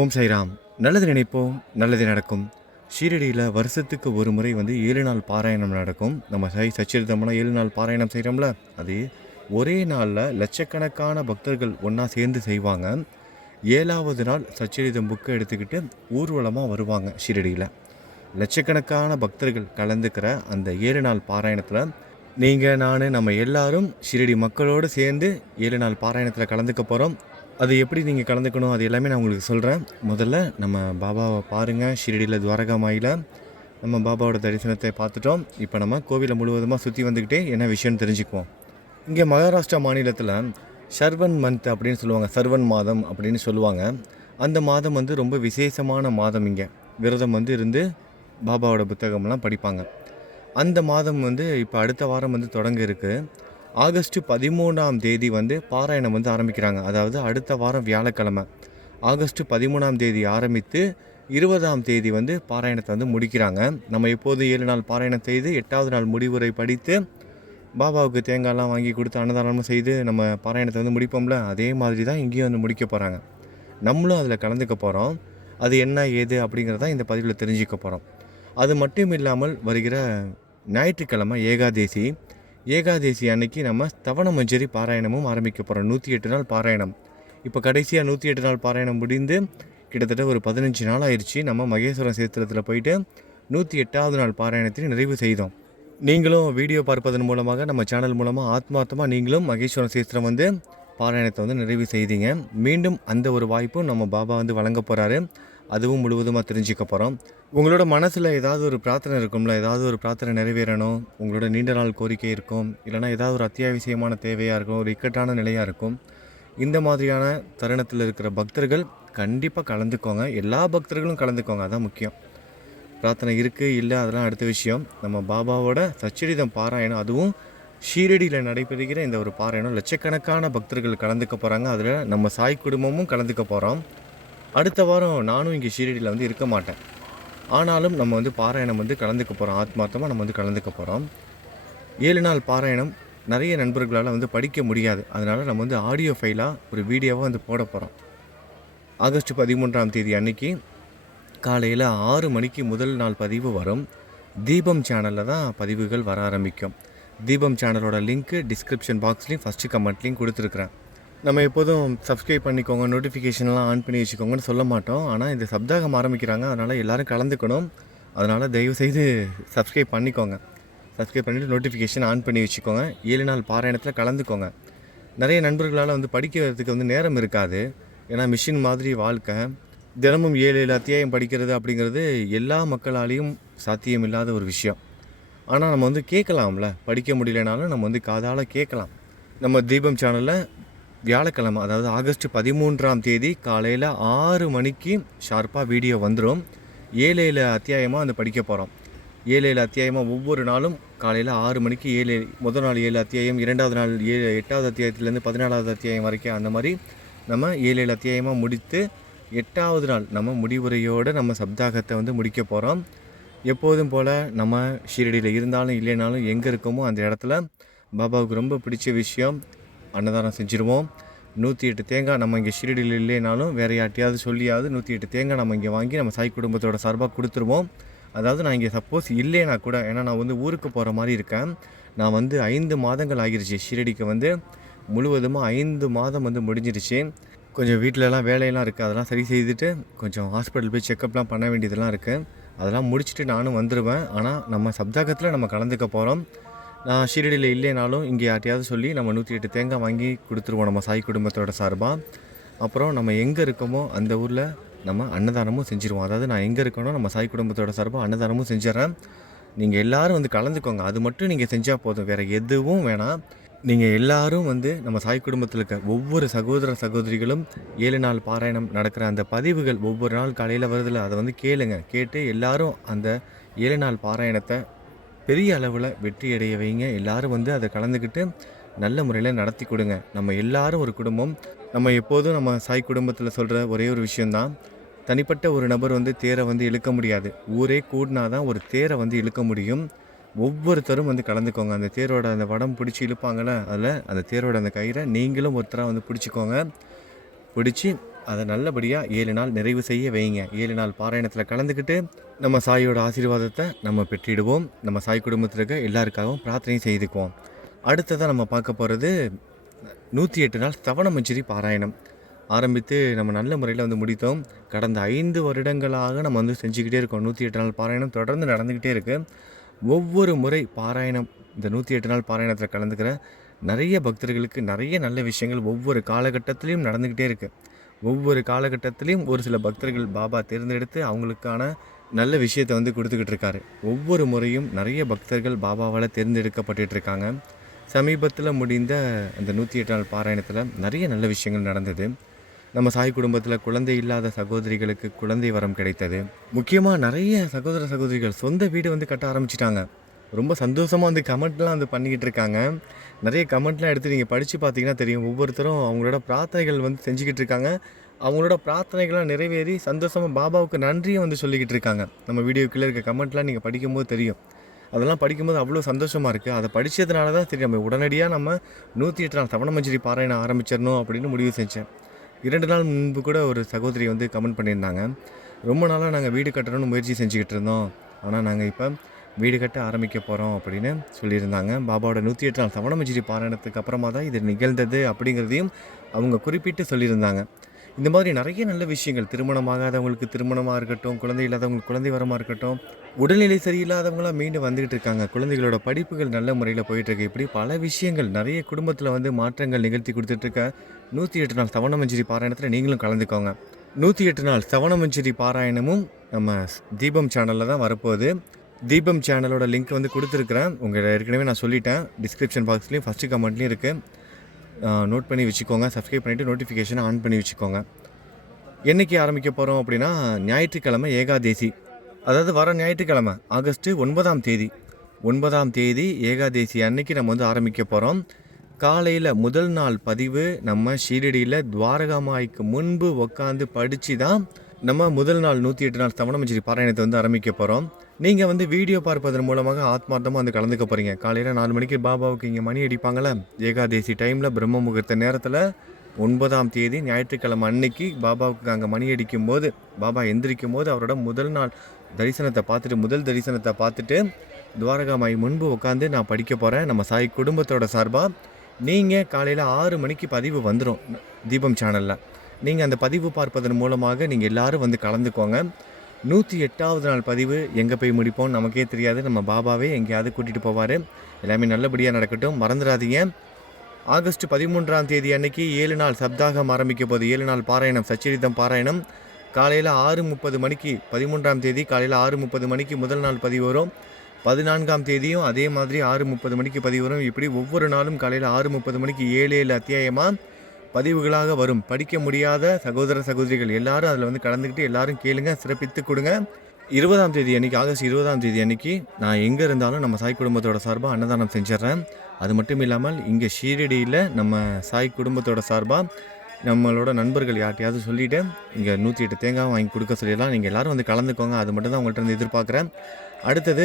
ஓம் சாய்ராம். நல்லது நினைப்போம், நல்லது நடக்கும். ஷீரடியில் வருஷத்துக்கு ஒரு முறை 7 நாள் பாராயணம் நடக்கும். நம்ம சாய் சச்சரிதம்லாம் 7 நாள் பாராயணம் செய்கிறோம்ல, அது ஒரே நாளில் லட்சக்கணக்கான பக்தர்கள் ஒன்றா சேர்ந்து செய்வாங்க. 7வது நாள் சச்சரிதம் புக்கை எடுத்துக்கிட்டு ஊர்வலமாக வருவாங்க. ஷீரடியில் லட்சக்கணக்கான பக்தர்கள் கலந்துக்கிற அந்த 7 நாள் பாராயணத்தில் நீங்கள், நான், நம்ம எல்லாரும் ஷீரடி மக்களோடு சேர்ந்து 7 நாள் பாராயணத்தில் கலந்துக்க போகிறோம். அது எப்படி நீங்கள் கலந்துக்கணும், அது எல்லாமே நான் உங்களுக்கு சொல்கிறேன். முதல்ல நம்ம பாபாவை பாருங்கள். ஷீரடியில் துவாரகா மாயில் நம்ம பாபாவோட தரிசனத்தை பார்த்துட்டோம். இப்போ நம்ம கோவிலை முழுவதுமாக சுற்றி வந்துக்கிட்டே என்ன விஷயம்னு தெரிஞ்சுக்குவோம். இங்கே மகாராஷ்டிரா மாநிலத்தில் சர்வன் மந்த் அப்படின்னு சொல்லுவாங்க, சர்வன் மாதம் அப்படின்னு சொல்லுவாங்க. அந்த மாதம் ரொம்ப விசேஷமான மாதம். இங்கே விரதம் இருந்து பாபாவோட புத்தகம்லாம் படிப்பாங்க. அந்த மாதம் இப்போ அடுத்த வாரம் தொடங்க இருக்குது. ஆகஸ்ட் 13ஆம் தேதி பாராயணம் ஆரம்பிக்கிறாங்க. அதாவது அடுத்த வாரம் வியாழக்கிழமை ஆகஸ்ட் 13ஆம் தேதி ஆரம்பித்து 20ஆம் தேதி பாராயணத்தை முடிக்கிறாங்க. நம்ம எப்போது 7 நாள் பாராயணம் செய்து 8வது நாள் முடிவுரை படித்து பாபாவுக்கு தேங்காய்லாம் வாங்கி கொடுத்து அன்னதானமும் செய்து நம்ம பாராயணத்தை முடிப்போம்ல, அதே மாதிரி தான் இங்கேயும் முடிக்க போகிறாங்க. நம்மளும் அதில் கலந்துக்க போகிறோம். அது என்ன ஏது அப்படிங்கிறத இந்த பதிவில் தெரிஞ்சுக்க போகிறோம். அது மட்டும் இல்லாமல் வருகிற ஞாயிற்றுக்கிழமை ஏகாதேசி அன்னைக்கு நம்ம ஸ்தவன மஞ்சரி பாராயணமும் ஆரம்பிக்க போகிறோம். 108 நாள் பாராயணம். இப்போ கடைசியாக 108 நாள் பாராயணம் முடிந்து கிட்டத்தட்ட ஒரு 15 நாள் ஆயிடுச்சு. நம்ம மகேஸ்வரம் சேத்திரத்தில் போயிட்டு 108வது நாள் பாராயணத்தை நிறைவு செய்தோம். நீங்களும் வீடியோ பார்ப்பதன் மூலமாக நம்ம சேனல் மூலமாக ஆத்மார்த்தமாக நீங்களும் மகேஸ்வரம் சேத்திரம் பாராயணத்தை நிறைவு செய்தீங்க. மீண்டும் அந்த ஒரு வாய்ப்பும் நம்ம பாபா வழங்க போகிறாரு. அதுவும் முழுவதுமாக தெரிஞ்சுக்க போகிறோம். உங்களோட மனசில் ஏதாவது ஒரு பிரார்த்தனை இருக்கும்ல, ஏதாவது ஒரு பிரார்த்தனை நிறைவேறணும், உங்களோட நீண்ட நாள் கோரிக்கை இருக்கும், இல்லைனா ஏதாவது ஒரு அத்தியாவசியமான தேவையாக இருக்கும், ஒரு இக்கட்டான நிலையாக இருக்கும். இந்த மாதிரியான தருணத்தில் இருக்கிற பக்தர்கள் கண்டிப்பாக கலந்துக்கோங்க. எல்லா பக்தர்களும் கலந்துக்கோங்க, அதான் முக்கியம். பிரார்த்தனை இருக்குது இல்லை அதெல்லாம் அடுத்த விஷயம். நம்ம பாபாவோட சச்சரிதம் பாராயணம், அதுவும் ஷீரடியில் நடைபெறுகிற இந்த ஒரு பாராயணம் லட்சக்கணக்கான பக்தர்கள் கலந்துக்க போகிறாங்க. அதில் நம்ம சாய் குடும்பமும் கலந்துக்க போகிறோம். அடுத்த வாரம் நானும் இங்கே ஷீரடியில் இருக்க மாட்டேன். ஆனாலும் நம்ம பாராயணம் கலந்துக்க போகிறோம். ஆத்மார்த்தமாக நம்ம கலந்துக்க போகிறோம். 7 நாள் பாராயணம் நிறைய நண்பர்களால் படிக்க முடியாது. அதனால் நம்ம ஆடியோ ஃபைலாக ஒரு வீடியோவாக போட போகிறோம். ஆகஸ்ட் 13ஆம் தேதி அன்னைக்கு காலையில் 6 மணிக்கு முதல் நாள் பதிவு வரும். தீபம் சேனலில் தான் பதிவுகள் வர ஆரம்பிக்கும். தீபம் சேனலோட லிங்க்கு டிஸ்கிரிப்ஷன் பாக்ஸ்லேயும் ஃபஸ்ட்டு கமெண்ட்லேயும் கொடுத்துருக்குறேன். நம்ம எப்போதும் சப்ஸ்கிரைப் பண்ணிக்கோங்க, நோட்டிஃபிகேஷன்லாம் ஆன் பண்ணி வச்சுக்கோங்கன்னு சொல்ல மாட்டோம். ஆனால் இந்த சப்தாகம் ஆரம்பிக்கிறாங்க, அதனால் எல்லோரும் கலந்துக்கணும். அதனால் தயவுசெய்து சப்ஸ்கிரைப் பண்ணிக்கோங்க. சப்ஸ்கிரைப் பண்ணிவிட்டு நோட்டிஃபிகேஷன் ஆன் பண்ணி வச்சுக்கோங்க. 7 நாள் பாராயணத்தில் கலந்துக்கோங்க. நிறைய நண்பர்களால் படிக்கிறதுக்கு நேரம் இருக்காது. ஏன்னா மிஷின் மாதிரி வாழ்க்கை. தினமும் 7 அத்தியாயம் படிக்கிறது அப்படிங்கிறது எல்லா மக்களாலேயும் சாத்தியமில்லாத ஒரு விஷயம். ஆனால் நம்ம கேட்கலாம்ல, படிக்க முடியலனாலும் நம்ம காதால் கேட்கலாம். நம்ம தீபம் சேனலில் வியாழக்கிழமை, அதாவது ஆகஸ்ட் 13ஆம் தேதி காலையில் 6 மணிக்கு ஷார்ப்பாக வீடியோ வந்துடும். 7 அத்தியாயமாக படிக்க போகிறோம். 7 அத்தியாயமாக ஒவ்வொரு நாளும் காலையில் 6 மணிக்கு முதல் நாள் 7 அத்தியாயம், 2வது நாள் 8வது அத்தியாயத்துலேருந்து 14வது அத்தியாயம் வரைக்கும் அந்த மாதிரி நம்ம 7 அத்தியாயமாக முடித்து 8வது நாள் நம்ம முடிவுரையோடு நம்ம சப்தாகத்தை முடிக்க போகிறோம். எப்போதும் போல் நம்ம ஷீரடியில் இருந்தாலும் இல்லைனாலும் எங்கே இருக்கோமோ அந்த இடத்துல பாபாவுக்கு ரொம்ப பிடிச்ச விஷயம் அன்னதானம் செஞ்சுருவோம். 108 தேங்காய் நம்ம இங்கே ஷீரடியில் இல்லைனாலும் வேறு யார்ட்டையாவது சொல்லியாவது 108 தேங்காய் நம்ம இங்கே வாங்கி நம்ம சாய் குடும்பத்தோட சார்பாக கொடுத்துருவோம். அதாவது நான் இங்கே சப்போஸ் இல்லைனா கூட, ஏன்னா நான் ஊருக்கு போகிற மாதிரி இருக்கேன். நான் 5 மாதங்கள் ஆகிருச்சு ஷீரடிக்கு முழுவதுமாக 5 மாதம் முடிஞ்சிருச்சு. கொஞ்சம் வீட்டிலலாம் வேலையெல்லாம் இருக்குது, அதெல்லாம் சரி செய்துட்டு கொஞ்சம் ஹாஸ்பிட்டல் போய் செக்கப்லாம் பண்ண வேண்டியதெல்லாம் இருக்குது. அதெல்லாம் முடிச்சுட்டு நானும் வந்துடுவேன். ஆனால் நம்ம சப்தாகத்தில் நம்ம கலந்துக்க போகிறோம். நான் ஷீரடியில் இல்லைனாலும் இங்கே யார்ட்டையாவது சொல்லி நம்ம 108 தேங்காய் வாங்கி கொடுத்துருவோம் நம்ம சாய் குடும்பத்தோட சார்பாக. அப்புறம் நம்ம எங்கே இருக்கோமோ அந்த ஊரில் நம்ம அன்னதானமும் செஞ்சுருவோம். அதாவது நான் எங்கே இருக்கனோ நம்ம சாய் குடும்பத்தோட சார்பாக அன்னதானமும் செஞ்சிடறேன். நீங்கள் எல்லோரும் கலந்துக்கோங்க. அது மட்டும் நீங்கள் செஞ்சால் போதும், வேறு எதுவும் வேணாம். நீங்கள் எல்லோரும் நம்ம சாய் குடும்பத்தில் இருக்க ஒவ்வொரு சகோதர சகோதரிகளும் 7 நாள் பாராயணம் நடக்கிற அந்த பதிவுகள் ஒவ்வொரு நாள் காலையில் வருதில்ல, அதை கேளுங்க. கேட்டு எல்லோரும் அந்த 7 நாள் பாராயணத்தை பெரிய அளவில் வெற்றி அடைய வைங்க. எல்லோரும் அதை கலந்துக்கிட்டு நல்ல முறையில் நடத்தி கொடுங்க. நம்ம எல்லோரும் ஒரு குடும்பம். நம்ம எப்போதும் நம்ம சாய் குடும்பத்தில் சொல்கிற ஒரே ஒரு விஷயந்தான், தனிப்பட்ட ஒரு நபர் தேரை இழுக்க முடியாது. ஊரே கூடினா தான் ஒரு தேரை இழுக்க முடியும். ஒவ்வொருத்தரும் கலந்துக்கோங்க. அந்த தேரோட அந்த வடம் பிடிச்சி இழுப்பாங்களே, அதில் அந்த தேரோட அந்த கயிறை நீங்களும் ஒருத்தராக பிடிச்சிக்கோங்க. பிடிச்சி அதை நல்லபடியாக 7 நாள் நிறைவு செய்ய வைங்க. 7 நாள் பாராயணத்தில் கலந்துக்கிட்டு நம்ம சாயோட ஆசீர்வாதத்தை நம்ம பெற்றிடுவோம். நம்ம சாய் குடும்பத்தில் இருக்க எல்லாருக்காகவும் பிரார்த்தனையும் செய்துக்குவோம். அடுத்ததாக நம்ம பார்க்க போகிறது 108 நாள் ஸ்தவனமஞ்சரி பாராயணம் ஆரம்பித்து நம்ம நல்ல முறையில் வந்து முடித்தோம். கடந்த 5 வருடங்களாக நம்ம வந்து செஞ்சுக்கிட்டே இருக்கோம். 108 நாள் பாராயணம் தொடர்ந்து நடந்துக்கிட்டே இருக்குது. ஒவ்வொரு முறை பாராயணம் இந்த 108 நாள் பாராயணத்தில் கலந்துக்கிற நிறைய பக்தர்களுக்கு நிறைய நல்ல விஷயங்கள் ஒவ்வொரு காலகட்டத்திலையும் நடந்துக்கிட்டே இருக்குது. ஒவ்வொரு காலகட்டத்திலையும் ஒரு சில பக்தர்கள் பாபா தேர்ந்தெடுத்து அவங்களுக்கான நல்ல விஷயத்தை வந்து கொடுத்துக்கிட்டு இருக்காரு. ஒவ்வொரு முறையும் நிறைய பக்தர்கள் பாபாவால் தேர்ந்தெடுக்கப்பட்டு இருக்காங்க. சமீபத்தில் முடிந்த அந்த 108 நாள் பாராயணத்தில் நிறைய நல்ல விஷயங்கள் நடந்தது. நம்ம சாய் குடும்பத்தில் குழந்தை இல்லாத சகோதரிகளுக்கு குழந்தை வரம் கிடைத்தது. முக்கியமாக நிறைய சகோதர சகோதரிகள் சொந்த வீடு வந்து கட்ட ஆரம்பிச்சிட்டாங்க. ரொம்ப சந்தோஷமாக வந்து கமெண்ட்லாம் வந்து பண்ணிக்கிட்டு இருக்காங்க. நிறைய கமெண்ட்லாம் எடுத்து நீங்கள் படித்து பார்த்தீங்கன்னா தெரியும். ஒவ்வொருத்தரும் அவங்களோட பிரார்த்தனைகள் வந்து செஞ்சுக்கிட்டு இருக்காங்க. அவங்களோட பிரார்த்தனைகள்லாம் நிறைவேறி சந்தோஷமாக பாபாவுக்கு நன்றியும் வந்து சொல்லிக்கிட்டு இருக்காங்க. நம்ம வீடியோக்குள்ளே இருக்க கமெண்ட்லாம் நீங்கள் படிக்கும்போது தெரியும். அதெல்லாம் படிக்கும்போது அவ்வளோ சந்தோஷமாக இருக்குது. அதை படித்ததுனால தான் சரி நம்ம உடனடியாக நம்ம 108 நாள் ஸ்தவனமஞ்சரி பாராயணம் ஆரம்பிச்சிடணும் அப்படின்னு முடிவு செஞ்சேன். 2 நாள் முன்பு கூட ஒரு சகோதரி வந்து கமெண்ட் பண்ணியிருந்தாங்க. ரொம்ப நாளாக நாங்கள் வீடு கட்டணும்னு முயற்சி செஞ்சுக்கிட்டு இருந்தோம். ஆனால் நாங்கள் இப்போ வீடு கட்ட ஆரம்பிக்க போகிறோம் அப்படின்னு சொல்லியிருந்தாங்க. பாபாவோட 108 நாள் ஸ்தவனமஞ்சரி பாராயணத்துக்கு அப்புறமா தான் இது நிகழ்ந்தது அப்படிங்கிறதையும் அவங்க குறிப்பிட்டு சொல்லியிருந்தாங்க. இந்த மாதிரி நிறைய நல்ல விஷயங்கள் திருமணமாகாதவங்களுக்கு திருமணமாக இருக்கட்டும், குழந்தை இல்லாதவங்களுக்கு குழந்தை வரமாக இருக்கட்டும், உடல்நிலை சரியில்லாதவங்களாம் மீண்டும் வந்துக்கிட்டு இருக்காங்க. குழந்தைகளோட படிப்புகள் நல்ல முறையில் போயிட்டுருக்கு. இப்படி பல விஷயங்கள் நிறைய குடும்பத்தில் வந்து மாற்றங்கள் நிகழ்த்தி கொடுத்துட்ருக்க 108 நாள் ஸ்தவனமஞ்சரி பாராயணத்தில் நீங்களும் கலந்துக்கோங்க. 108 நாள் ஸ்தவனமஞ்சரி பாராயணமும் நம்ம தீபம் சேனலில் தான் வரப்போகுது. தீபம் சேனலோட லிங்க் வந்து கொடுத்துருக்குறேன். உங்கள் ஏற்கனவே நான் சொல்லிட்டேன். டிஸ்கிரிப்ஷன் பாக்ஸ்லேயும் ஃபஸ்ட்டு கமெண்ட்லேயும் இருக்குது. நோட் பண்ணி வச்சுக்கோங்க. சப்ஸ்கிரைப் பண்ணிவிட்டு நோட்டிஃபிகேஷனை ஆன் பண்ணி வச்சுக்கோங்க. என்றைக்கு ஆரம்பிக்க போகிறோம் அப்படின்னா ஞாயிற்றுக்கிழமை ஏகாதேசி, அதாவது வர ஞாயிற்றுக்கிழமை ஆகஸ்ட் 9ஆம் தேதி 9ஆம் தேதி ஏகாதேசி அன்னைக்கு நம்ம வந்து ஆரம்பிக்க போகிறோம். காலையில் முதல் நாள் பதிவு நம்ம ஷீரடியில் துவாரகாமாய்க்கு முன்பு உட்காந்து படித்து தான் நம்ம முதல் நாள் 108 நாள் ஸ்தவனமஞ்சரி பாராயணத்தை வந்து ஆரம்பிக்க போகிறோம். நீங்கள் வந்து வீடியோ பார்ப்பதன் மூலமாக ஆத்மார்த்தமாக வந்து கலந்துக்க போகிறீங்க. காலையில் 4 மணிக்கு பாபாவுக்கு இங்கே மணி அடிப்பாங்களே ஏகாதேசி டைமில் பிரம்ம முகூர்த்த நேரத்தில் 9ஆம் தேதி ஞாயிற்றுக்கிழமை அன்னைக்கு பாபாவுக்கு அங்கே மணி அடிக்கும் போது பாபா எந்திரிக்கும் போது அவரோட முதல் தரிசனத்தை பார்த்துட்டு துவாரகாமாய் முன்பு உட்காந்து நான் படிக்க போகிறேன். நம்ம சாய் குடும்பத்தோட சார்பாக நீங்கள் காலையில் 6 மணிக்கு பதிவு வந்துடும் தீபம் சேனலில். நீங்கள் அந்த பதிவு பார்ப்பதன் மூலமாக நீங்கள் எல்லோரும் வந்து கலந்துக்கோங்க. 108வது நாள் பதிவு எங்கே போய் முடிப்போம் நமக்கே தெரியாது. நம்ம பாபாவே எங்கேயாவது கூட்டிகிட்டு போவார். எல்லாமே நல்லபடியாக நடக்கட்டும். மறந்துடாதீங்க, ஆகஸ்ட் 13ஆம் தேதி அன்னைக்கு 7 நாள் சப்தாகம் ஆரம்பிக்க போது 7 நாள் பாராயணம் சச்சரிதம் பாராயணம் காலையில் 6:30 மணிக்கு 13ஆம் தேதி காலையில் 6:30 மணிக்கு முதல் நாள் பதிவு வரும். 14ஆம் தேதியும் அதே மாதிரி 6:30 மணிக்கு பதிவு வரும். இப்படி ஒவ்வொரு நாளும் காலையில் 6:30 மணிக்கு 7 அத்தியாயமாக பதிவுகளாக வரும். படிக்க முடியாத சகோதர சகோதரிகள் எல்லாரும் அதில் வந்து கலந்துக்கிட்டு எல்லாரும் கேளுங்க, சிறப்பித்து கொடுங்க. 20ஆம் தேதி அன்றைக்கி ஆகஸ்ட் 20ஆம் தேதி அன்றைக்கி நான் எங்கே இருந்தாலும் நம்ம சாய் குடும்பத்தோட சார்பாக அன்னதானம் செஞ்சிட்றேன். அது மட்டும் இல்லாமல் இங்கே ஷீரடியில் நம்ம சாய் குடும்பத்தோட சார்பாக நம்மளோட நண்பர்கள் யார்ட்டையாவது சொல்லிவிட்டு இங்கே 108 தேங்காய் வாங்கி கொடுக்க சொல்லிடலாம். நீங்கள் எல்லோரும் வந்து கலந்துக்கோங்க. அது மட்டும் தான் உங்கள்கிட்ட இருந்து எதிர்பார்க்குறேன். அடுத்தது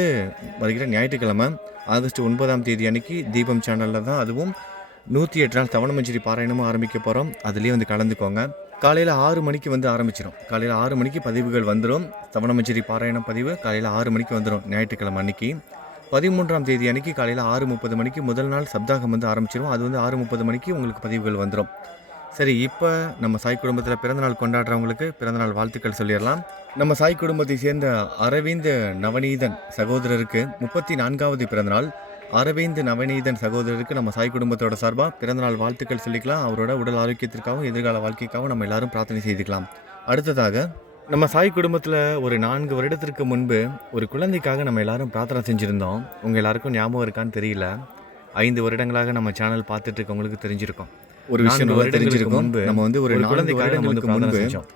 வருகிற ஞாயிற்றுக்கிழமை ஆகஸ்ட் 9ஆம் தேதி அன்றைக்கி தீபம் சேனலில் தான் அதுவும் 108 நாள் ஸ்தவனமஞ்சரி பாராயணமும் ஆரம்பிக்க போகிறோம். அதுலேயே வந்து கலந்துக்கோங்க. காலையில் 6 மணிக்கு வந்து ஆரம்பிச்சிடும். காலையில் 6 மணிக்கு பதிவுகள் வந்துடும். ஸ்தவனமஞ்சரி பாராயணம் பதிவு காலையில் 6 மணிக்கு வந்துடும் ஞாயிற்றுக்கிழமை அன்றைக்கி. 13ஆம் தேதி அன்றைக்கி காலையில் 6:30 மணிக்கு முதல் நாள் சப்தாகம் வந்து ஆரம்பிச்சிடும். அது வந்து 6:30 மணிக்கு உங்களுக்கு பதிவுகள் வந்துடும். சரி, இப்போ நம்ம சாய் குடும்பத்தில் பிறந்தநாள் கொண்டாடுறவங்களுக்கு பிறந்தநாள் வாழ்த்துக்கள் சொல்லிடலாம். நம்ம சாய் குடும்பத்தை சேர்ந்த அரவிந்த் நவநீதன் சகோதரருக்கு 34வது பிறந்தநாள். அரவிந்த் நவநீதன் சகோதரருக்கு நம்ம சாய் குடும்பத்தோட சார்பாக பிறந்தநாள் வாழ்த்துக்கள் சொல்லிக்கலாம். அவரோட உடல் ஆரோக்கியத்திற்காகவும் எதிர்கால வாழ்க்கைக்காகவும் நம்ம எல்லாரும் பிரார்த்தனை செய்துக்கலாம். அடுத்ததாக நம்ம சாய் குடும்பத்தில் ஒரு 4 வருடத்திற்கு முன்பு ஒரு குழந்தைக்காக நம்ம எல்லாரும் பிரார்த்தனை செஞ்சுருந்தோம். உங்கள் எல்லாருக்கும் ஞாபகம் இருக்கான்னு தெரியல. 5 வருடங்களாக நம்ம சேனல் பார்த்துட்டு இருக்கவங்களுக்கு தெரிஞ்சிருக்கும். ஒரு விஷயம் தெரிஞ்சிருக்கும். நம்ம வந்து ஒரு குழந்தைக்காக நம்ம வந்து பிரார்த்தனை செஞ்சோம்.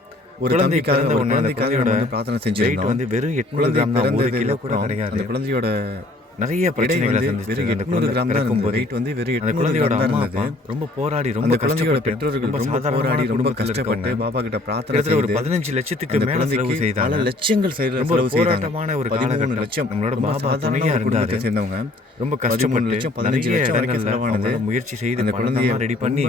ஒரு குழந்தைக்காக வந்து பிரார்த்தனை செஞ்சிருந்தோம். வந்து வெறும் 800 கிராம் தான், 1 கிலோ கூட கிடையாது. அந்த குழந்தையோட நிறைய பிரச்சனைகளை வெறும் 800 கிராம் தான் இருக்கும். வெயிட் வந்து வெறும் 800 குழந்தையோட அம்மா அப்பா ரொம்ப போராடி ரொம்ப குழந்தையோட பெற்றோர்கள் ரொம்ப போராடி ரொம்ப கஷ்டப்பட்டு பாபா கிட்ட பிரார்த்தனை ஒரு 15 லட்சத்துக்கு மேல செலவு செய்தாங்க. பல லட்சங்கள் செலவு போராட்டமான ஒரு 13 லட்சம் நம்மளோட பாபா துணையா இருந்தாரு. சேர்ந்தவங்க ரொம்ப கஷ்டப்பட்டு 15 லட்சம் வரைக்கும் செலவானது முயற்சி செய்து அந்த குழந்தையை ரெடி பண்ணி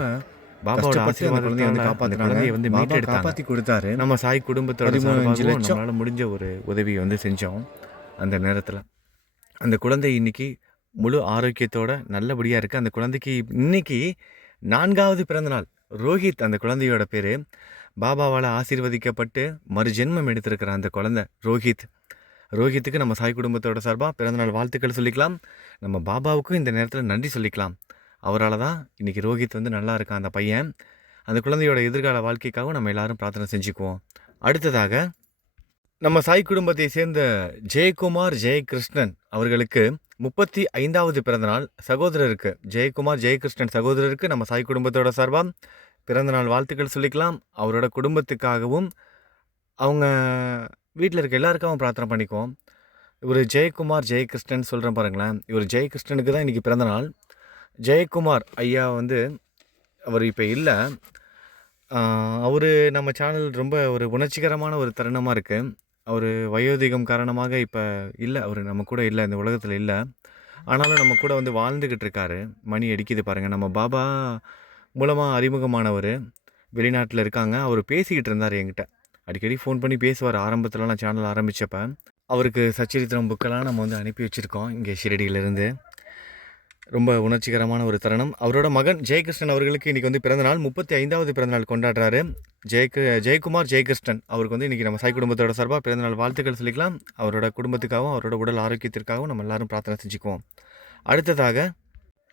பாபாவோட கஷ்டப்பட்டு அந்த குழந்தைய வந்து ஆசீர்வாதத்தால அந்த காப்பாத்துனாங்க. குழந்தைய வந்து பாபா மீட்டெடுத்தாங்க. காப்பாத்தி குடுத்தாரு. நம்ம சாய் குடும்பத்தோட 13,5 சார்பாகவும் லட்சம். நம்மளால முடிஞ்ச ஒரு உதவிய வந்து செஞ்சோம் அந்த நேரத்துல. அந்த குழந்தை இன்னைக்கு முழு ஆரோக்கியத்தோட நல்லபடியா இருக்கு. அந்த குழந்தைக்கு இன்னைக்கு 4வது பிறந்த நாள். ரோஹித் அந்த குழந்தையோட பேரு. பாபாவால ஆசீர்வதிக்கப்பட்டு மறுஜென்மம் எடுத்திருக்கிற அந்த குழந்தை ரோஹித். ரோஹித்துக்கு நம்ம சாய் குடும்பத்தோட சார்பா பிறந்தநாள் வாழ்த்துக்கள் சொல்லிக்கலாம். நம்ம பாபாவுக்கும் இந்த நேரத்தில் நன்றி சொல்லிக்கலாம். அவரால் தான் இன்னைக்கு ரோஹித் வந்து நல்லா இருக்கான் அந்த பையன். அந்த குழந்தையோட எதிர்கால வாழ்க்கைக்காகவும் நம்ம எல்லாரும் பிரார்த்தனை செஞ்சுக்குவோம். அடுத்ததாக நம்ம சாய் குடும்பத்தை சேர்ந்த ஜெயக்குமார் ஜெயகிருஷ்ணன் அவர்களுக்கு 35வது பிறந்தநாள். சகோதரருக்கு ஜெயக்குமார் ஜெயகிருஷ்ணன் சகோதரருக்கு நம்ம சாய் குடும்பத்தோட சார்பாக பிறந்தநாள் வாழ்த்துக்கள் சொல்லிக்கலாம். அவரோட குடும்பத்துக்காகவும் அவங்க வீட்டில் இருக்க எல்லாருக்காகவும் பிரார்த்தனை பண்ணிக்குவோம். இவர் ஜெயக்குமார் ஜெயகிருஷ்ணன் சொல்கிறேன் பாருங்களேன். இவர் ஜெயகிருஷ்ணனுக்கு தான் இன்றைக்கி பிறந்தநாள். ஜெயக்குமார் ஐயா வந்து அவர் இப்போ இல்லை. அவர் நம்ம சேனல் ரொம்ப ஒரு உணர்ச்சிகரமான ஒரு தருணமாக இருக்குது. அவர் வயோதிகம் காரணமாக இப்போ இல்லை, அவர் நம்ம கூட இல்லை, இந்த உலகத்தில் இல்லை. ஆனாலும் நம்ம கூட வந்து வாழ்ந்துக்கிட்டு இருக்காரு. மணி அடிக்குது பாருங்கள். நம்ம பாபா மூலமாக அறிமுகமானவர் வெளிநாட்டில் இருக்காங்க. அவர் பேசிக்கிட்டு இருந்தார் என்கிட்ட. அடிக்கடி ஃபோன் பண்ணி பேசுவார். ஆரம்பத்தில் நான் சேனல் ஆரம்பித்தப்ப அவருக்கு சச்சரித்திரம் புக்கெல்லாம் நம்ம வந்து அனுப்பி வச்சுருக்கோம் இங்கே ஷிரடியிலேருந்து. ரொம்ப உணர்ச்சிகரமான ஒரு தருணம். அவரோட மகன் ஜெயகிருஷ்ணன் அவர்களுக்கு இன்றைக்கி வந்து பிறந்தநாள். 35வது பிறந்தநாள் கொண்டாடுறாரு. ஜெயக்குமார் ஜெயகிருஷ்ணன் அவருக்கு வந்து இன்றைக்கி நம்ம சாய் குடும்பத்தோட சார்பாக பிறந்தநாள் வாழ்த்துக்கள் சொல்லிக்கலாம். அவரோட குடும்பத்துக்காகவும் அவரோட உடல் ஆரோக்கியத்திற்காகவும் நம்ம எல்லாரும் பிரார்த்தனை செஞ்சுக்குவோம். அடுத்ததாக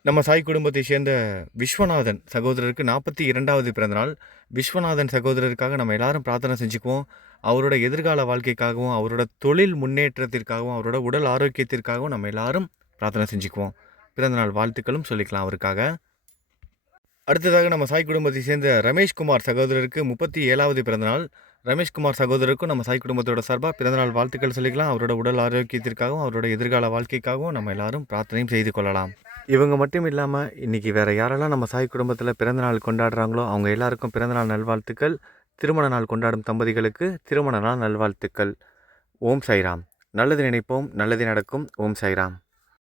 நம்ம சாய் குடும்பத்தை சேர்ந்த விஸ்வநாதன் சகோதரருக்கு 42வது பிறந்தநாள். விஸ்வநாதன் சகோதரருக்காக நம்ம எல்லாரும் பிரார்த்தனை செஞ்சுக்குவோம். அவரோட எதிர்கால வாழ்க்கைக்காகவும் அவரோட தொழில் முன்னேற்றத்திற்காகவும் அவரோட உடல் ஆரோக்கியத்திற்காகவும் நம்ம எல்லாரும் பிரார்த்தனை செஞ்சுக்குவோம். பிறந்தநாள் வாழ்த்துக்களும் சொல்லிக்கலாம் அவருக்காக. அடுத்ததாக நம்ம சாய் குடும்பத்தை சேர்ந்த ரமேஷ்குமார் சகோதரருக்கு 37வது பிறந்தநாள். ரமேஷ்குமார் சகோதரருக்கும் நம்ம சாய் குடும்பத்தோட சார்பாக பிறந்தநாள் வாழ்த்துக்கள் சொல்லிக்கலாம். அவரோட உடல் ஆரோக்கியத்திற்காகவும் அவரோட எதிர்கால வாழ்க்கைக்காகவும் நம்ம எல்லாரும் பிரார்த்தனையும் செய்து கொள்ளலாம். இவங்க மட்டும் இல்லாமல் இன்றைக்கி வேறு யாரெல்லாம் நம்ம சாய் குடும்பத்தில் பிறந்தநாள் கொண்டாடுறாங்களோ அவங்க எல்லாருக்கும் பிறந்தநாள் நல்வாழ்த்துக்கள். திருமண நாள் கொண்டாடும் தம்பதிகளுக்கு திருமண நாள் நல்வாழ்த்துக்கள். ஓம் சாய்ராம். நல்லது நினைப்போம், நல்லது நடக்கும். ஓம் சாய்ராம்.